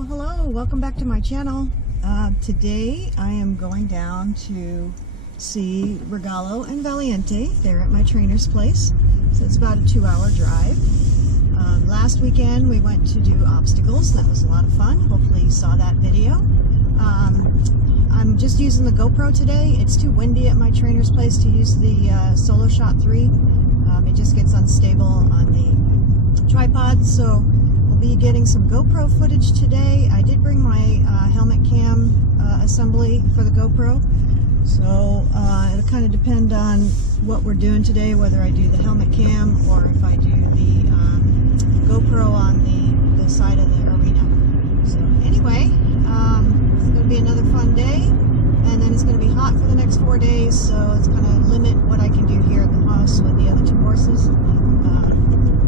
Well, hello, welcome back to my channel. Today I am going down to see Regalo and Valiente. They're at my trainer's place, so it's about a 2-hour drive. Last weekend we went to do obstacles. That was a lot of fun. Hopefully you saw that video. I'm just using the GoPro today. It's too windy at my trainer's place to use the Solo Shot 3. It just gets unstable on the tripod, so we'll be getting some GoPro footage today. I did bring my helmet cam assembly for the GoPro, so it'll kind of depend on what we're doing today, whether I do the helmet cam or if I do the GoPro on the side of the arena. So anyway, it's going to be another fun day, and then it's going to be hot for the next 4 days, so it's going to limit what I can do here at the house with the other 2 horses.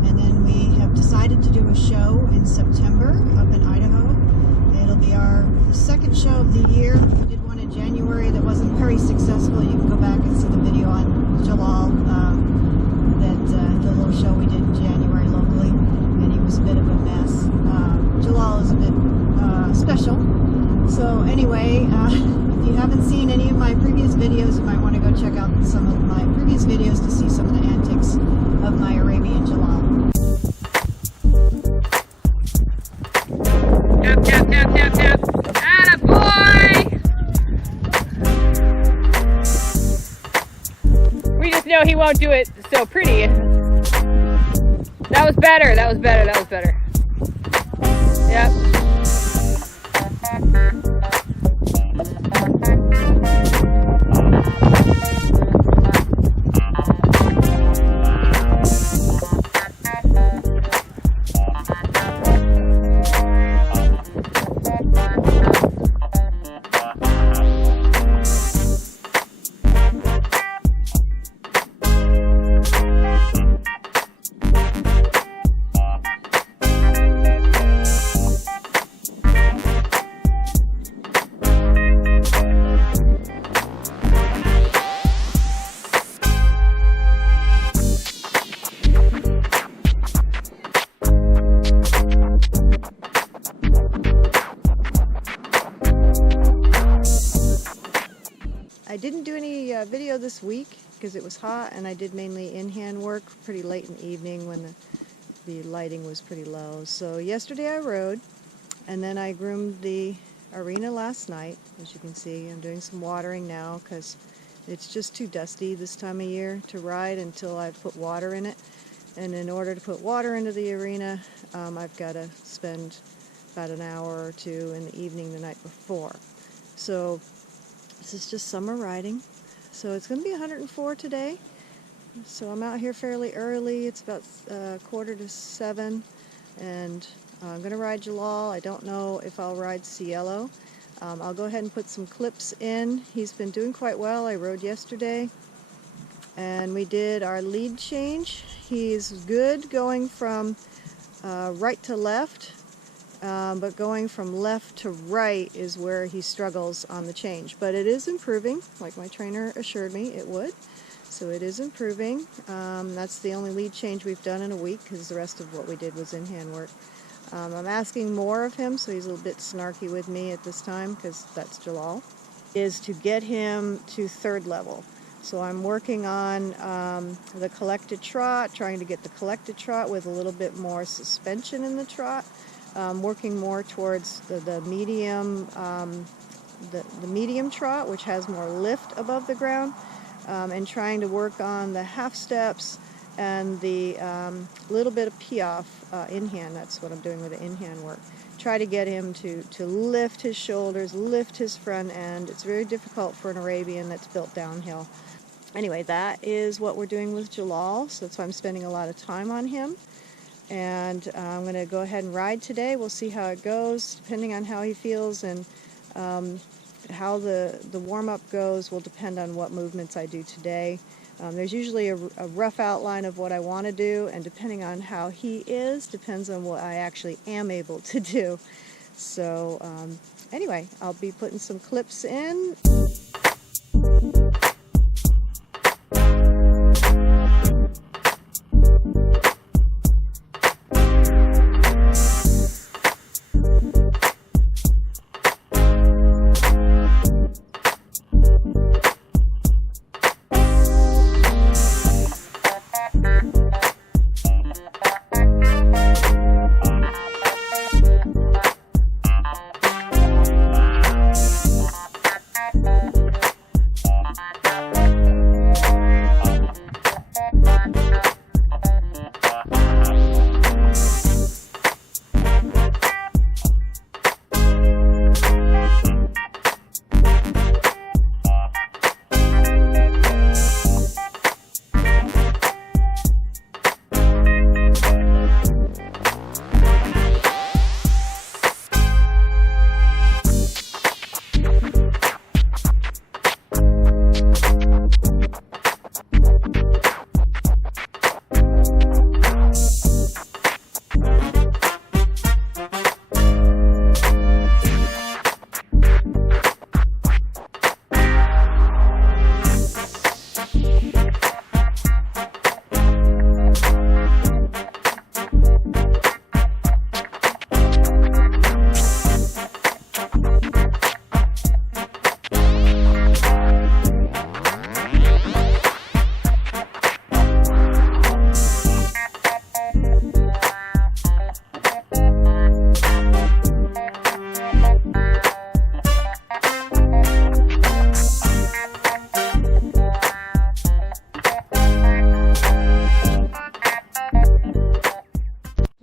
And then we have decided to do a show in September up in Idaho. It'll be our second show of the year. We did one in January that wasn't very successful. You can go back and see the video on Jalaal, the little show we did in January locally, and he was a bit of a mess. Jalaal is a bit special. So anyway, if you haven't seen any of my previous videos, you might want to go check out some of my previous videos to see some of the antics of my Arabian Jalaal. Tap, tap, tap, tap, tap. Attaboy! We just know he won't do it so pretty. That was better, that was better, that was better. Yep. I didn't do any video this week because it was hot, and I did mainly in-hand work pretty late in the evening when the lighting was pretty low. So yesterday I rode, and then I groomed the arena last night. As you can see, I'm doing some watering now because it's just too dusty this time of year to ride until I put water in it. And in order to put water into the arena, I've got to spend about an hour or two in the evening the night before. So this is just summer riding. So it's going to be 104 today. So I'm out here fairly early. It's about 6:45, and I'm going to ride Jalaal. I don't know if I'll ride Cielo. I'll go ahead and put some clips in. He's been doing quite well. I rode yesterday, and we did our lead change. He's good going from right to left. But going from left to right is where he struggles on the change. But it is improving, like my trainer assured me it would. So it is improving. That's the only lead change we've done in a week, because the rest of what we did was in-hand work. I'm asking more of him, so he's a little bit snarky with me at this time, because that's Jalaal, is to get him to 3rd level. So I'm working on the collected trot, trying to get the collected trot with a little bit more suspension in the trot. Working more towards the medium, the medium trot, which has more lift above the ground, and trying to work on the half steps and the little bit of piaffe in hand. That's what I'm doing with the in-hand work. Try to get him to lift his shoulders, lift his front end. It's very difficult for an Arabian that's built downhill. Anyway, that is what we're doing with Jalaal, so that's why I'm spending a lot of time on him. And I'm going to go ahead and ride today. We'll see how it goes, depending on how he feels, and how the warm-up goes will depend on what movements I do today. There's usually a rough outline of what I want to do, and depending on how he is, depends on what I actually am able to do. So anyway, I'll be putting some clips in.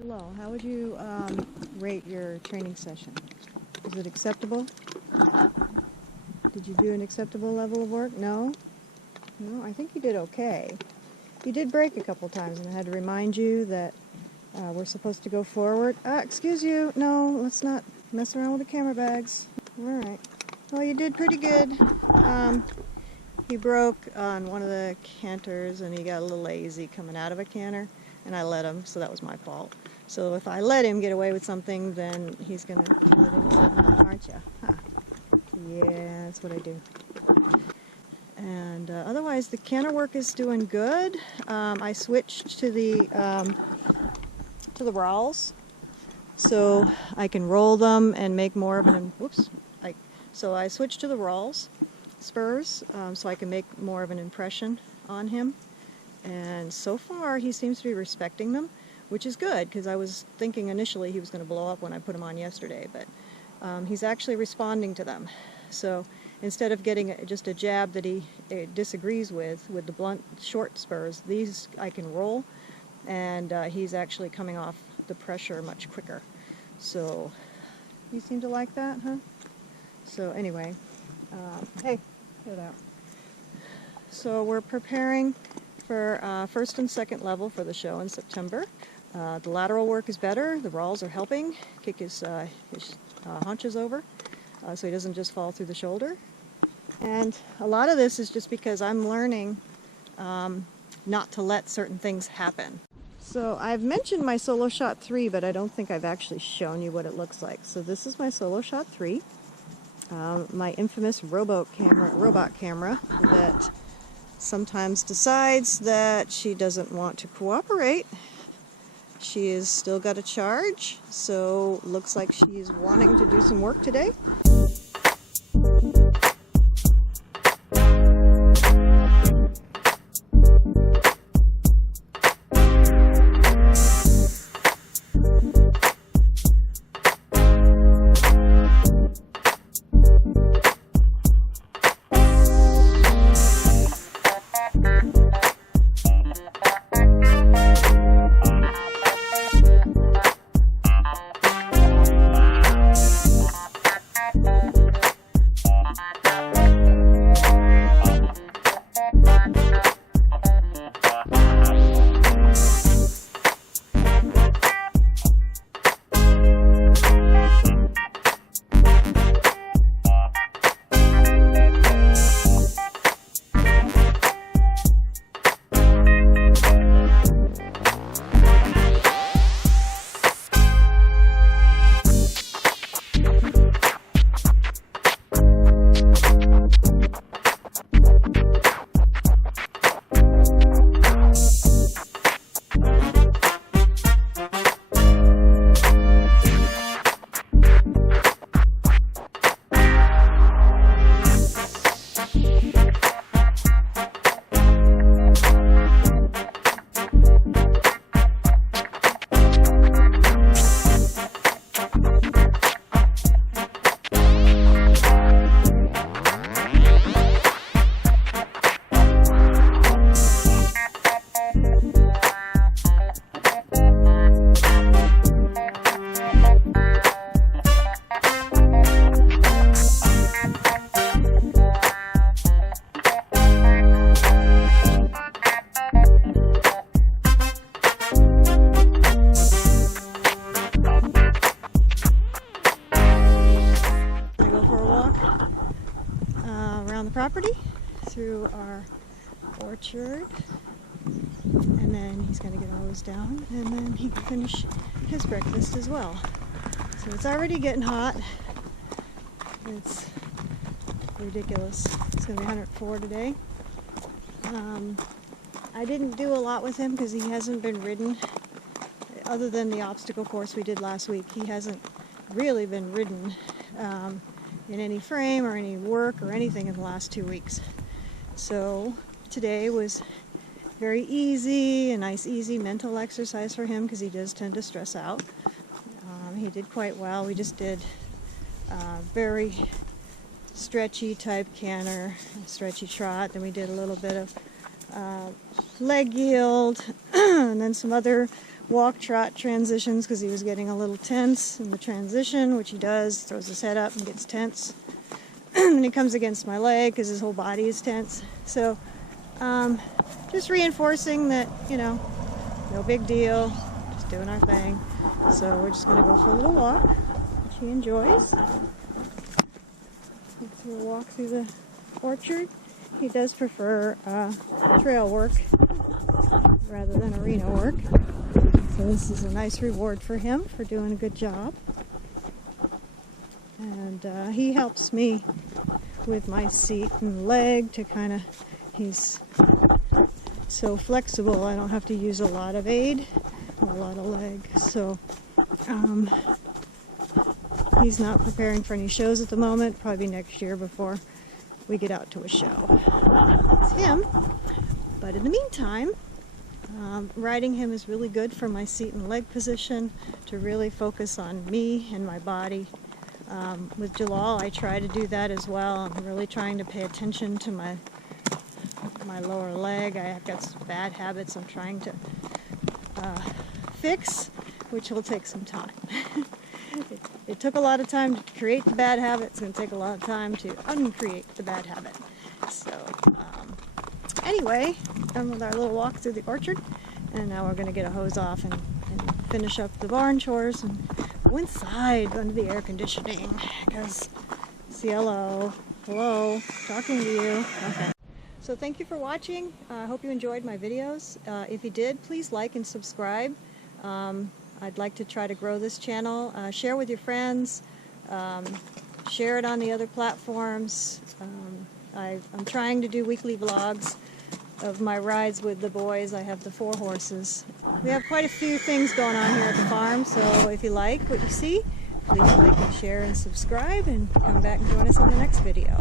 hello. How would you rate your training session? Is it acceptable? Did you do an acceptable level of work? No? No, I think you did okay. You did break a couple times, and I had to remind you that we're supposed to go forward. Excuse you. No, let's not mess around with the camera bags. All right. Well, you did pretty good. He broke on one of the canters, and he got a little lazy coming out of a canter, and I let him, so that was my fault. So if I let him get away with something, then he's going to turn it into something else, aren't you? Huh. Yeah, that's what I do. And otherwise, the canter work is doing good. I switched to the rowels, so I can roll them and make more of an. Whoops! So I switched to the rowels spurs, so I can make more of an impression on him. And so far, he seems to be respecting them, which is good, because I was thinking initially he was going to blow up when I put him on yesterday, but he's actually responding to them. So instead of getting just a jab that he disagrees with the blunt short spurs, these I can roll, and he's actually coming off the pressure much quicker. So you seem to like that, huh? So anyway, hey, get out. So we're preparing for first and second level for the show in September. The lateral work is better. The rowels are helping kick his haunches over, so he doesn't just fall through the shoulder. And a lot of this is just because I'm learning not to let certain things happen. So I've mentioned my Solo Shot 3, but I don't think I've actually shown you what it looks like. So this is my Solo Shot 3, my infamous robot camera that sometimes decides that she doesn't want to cooperate. She has still got a charge, so looks like she's wanting to do some work today. Property through our orchard, and then he's going to get a hose down, and then he can finish his breakfast as well. So it's already getting hot. It's ridiculous. It's going to be 104 today. I didn't do a lot with him because he hasn't been ridden. Other than the obstacle course we did last week, he hasn't really been ridden in any frame or any work or anything in the last 2 weeks. So today was very easy, a nice easy mental exercise for him because he does tend to stress out. He did quite well. We just did very stretchy type canter, stretchy trot. Then we did a little bit of leg yield, and then some other walk-trot transitions because he was getting a little tense in the transition, which he does, throws his head up and gets tense. And he comes against my leg because his whole body is tense. So just reinforcing that, you know, no big deal, just doing our thing. So we're just going to go for a little walk, which he enjoys. We'll walk through the orchard. He does prefer trail work rather than arena work. So this is a nice reward for him for doing a good job. And he helps me with my seat and leg to kind of, he's so flexible, I don't have to use a lot of aid or a lot of leg. So he's not preparing for any shows at the moment, probably next year before we get out to a show. That's him. But in the meantime, riding him is really good for my seat and leg position, to really focus on me and my body. With Jalaal, I try to do that as well. I'm really trying to pay attention to my lower leg. I've got some bad habits I'm trying to fix, which will take some time. It took a lot of time to create the bad habit. It's going to take a lot of time to uncreate the bad habit. So anyway, done with our little walk through the orchard, and now we're going to get a hose off and finish up the barn chores and go inside under the air conditioning because Cielo, hello, talking to you. Okay. So thank you for watching. I hope you enjoyed my videos. If you did, please like and subscribe. I'd like to try to grow this channel. Share with your friends. Share it on the other platforms. I'm trying to do weekly vlogs of my rides with the boys. I have the 4 horses. We have quite a few things going on here at the farm, so if you like what you see, please like and share and subscribe, and come back and join us on the next video.